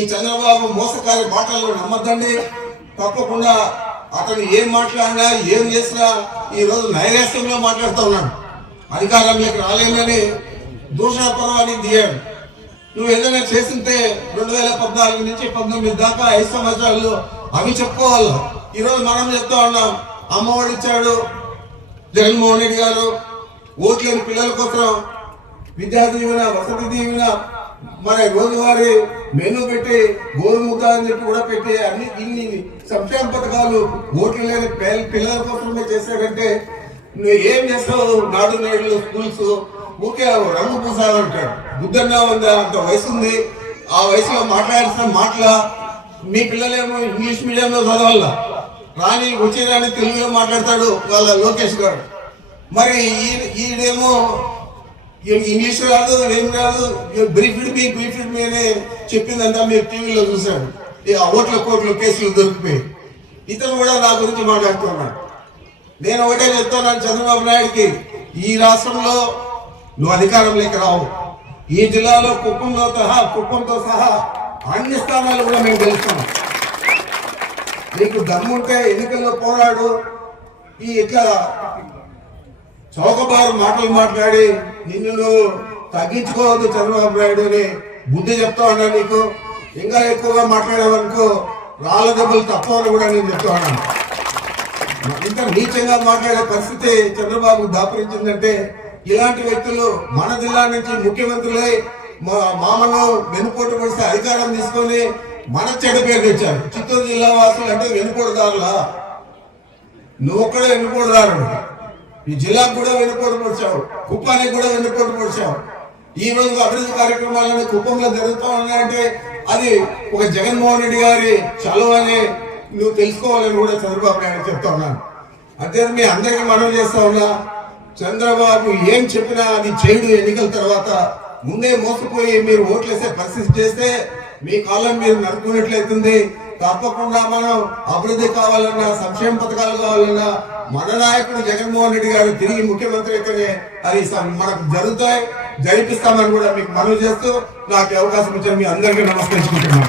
ఈ చంద్రబాబు మోసకారి మాటల్లో నమ్మద్దండి. తప్పకుండా అతను ఏం మాట్లాడినా ఏం చేసినా ఈ రోజు నైరాశ్యంలో మాట్లాడుతూ ఉన్నాడు. అధికారంలోకి రాలేనని దూషణపర్వానికి దిగాడు. నువ్వు ఏదైనా చేస్తుంటే 2014 నుంచి 19 దాకా 5 సంవత్సరాలు అవి చెప్పుకోవాలి. ఈరోజు మనం చెప్తా ఉన్నాం, అమ్మఒడి ఇచ్చాడు జగన్మోహన్ రెడ్డి గారు, ఓట్లేని పిల్లల కోసం విద్యా దీవెన, వసతి దీవెన, మరి రోజువారీ మెనూ పెట్టి గోరుముద్ద అని చెప్పి కూడా పెట్టి అన్ని ఇన్ని సంక్షేమ పథకాలు ఓట్లు లేని పిల్లల కోసమే చేశాడంటే నువ్వు ఏం చేస్తావు? నాడు నేడు స్కూల్స్ ఊరికే రంగు పూసాలంటాడు. బుద్ధన్నా ఉందా? అంత వయసు ఉంది, ఆ వయసులో మాట్లాడాల్సిన మాటల మీ పిల్లలేమో ఇంగ్లీష్ మీడియంలో చదవాల, రాని వచ్చేదాన్ని తెలుగులో మాట్లాడతాడు వాళ్ళ లోకేష్ గారు. మరి ఈడేమో ఇంగ్లీష్ రాదు, ఏం రాదు, బ్రీఫ్డ్ మీ అని చెప్పిందంతా మీరు టీవీలో చూశారు. ఓట్ల కోట్ల కేసులు దొరికిపోయి ఇతను కూడా నా గురించి మాట్లాడుతున్నాడు. నేను ఒకటే చెప్తున్నాను చంద్రబాబు నాయుడికి, ఈ రాష్ట్రంలో నువ్వు అధికారంలోకి రావు. ఈ జిల్లాలో కుప్పంతో సహా అన్ని స్థానాలు కూడా మేము గెలుస్తున్నాం. నీకు దమ్ముంటే ఎన్నికల్లో పోరాడు. ఈ ఇట్లా చౌకబారు మాటలు మాట్లాడి నిన్ను నువ్వు తగ్గించుకోవద్దు చంద్రబాబు నాయుడు అని బుద్ధి చెప్తా ఉన్నా. నీకు ఇంకా ఎక్కువగా మాట్లాడేవనుకో రాళ్ళ దెబ్బలు తప్పవని కూడా నేను చెప్తా ఉన్నాను. ఇంత నీచంగా మాట్లాడే పరిస్థితి చంద్రబాబు దాపరించిందంటే ఇలాంటి వ్యక్తులు మన జిల్లా నుంచి ముఖ్యమంత్రులై మామను వెనుపోటు పడిస్తే అధికారం తీసుకొని మన చెడ్డ పేరు తెచ్చారు. చిత్తూరు జిల్లా వాసులు అంటే వెనుపోటుదారులా? నువ్వు ఒక్కడే వెనుపోటుదారుడు. ఈ జిల్లాకు కూడా వెనుపోటు పొడిచావు, కుప్పానికి కూడా వెనుపోటు పొడిచావు. ఈ రోజు అభివృద్ధి కార్యక్రమాలను కుప్పంలో జరుగుతూ ఉన్నాయంటే అది ఒక జగన్మోహన్ రెడ్డి గారి చలువ అని నువ్వు తెలుసుకోవాలని కూడా చంద్రబాబు నాయుడు చెప్తా ఉన్నాను. అంతే మీ అందరికీ మనం చేస్తా ఉన్నా, చంద్రబాబు ఏం చెప్పినా అది చేయడు. ఎన్నికల తర్వాత ముందే మోసపోయి మీరు ఓట్లేసే పరిస్థితి చేస్తే మీ కాలం మీరు నడుపుకున్నట్లయితుంది. తప్పకుండా మనం అభివృద్ధి కావాలన్నా, సంక్షేమ పథకాలు కావాలన్నా మన నాయకుడు జగన్మోహన్ రెడ్డి గారు తిరిగి ముఖ్యమంత్రి అయితేనే అది మనకు జరుగుతాయి, జరిపిస్తామని కూడా మీకు మనవి చేస్తూ నాకు అవకాశం ఇచ్చారు. మీ అందరికీ నమస్కరించుకుంటున్నాను.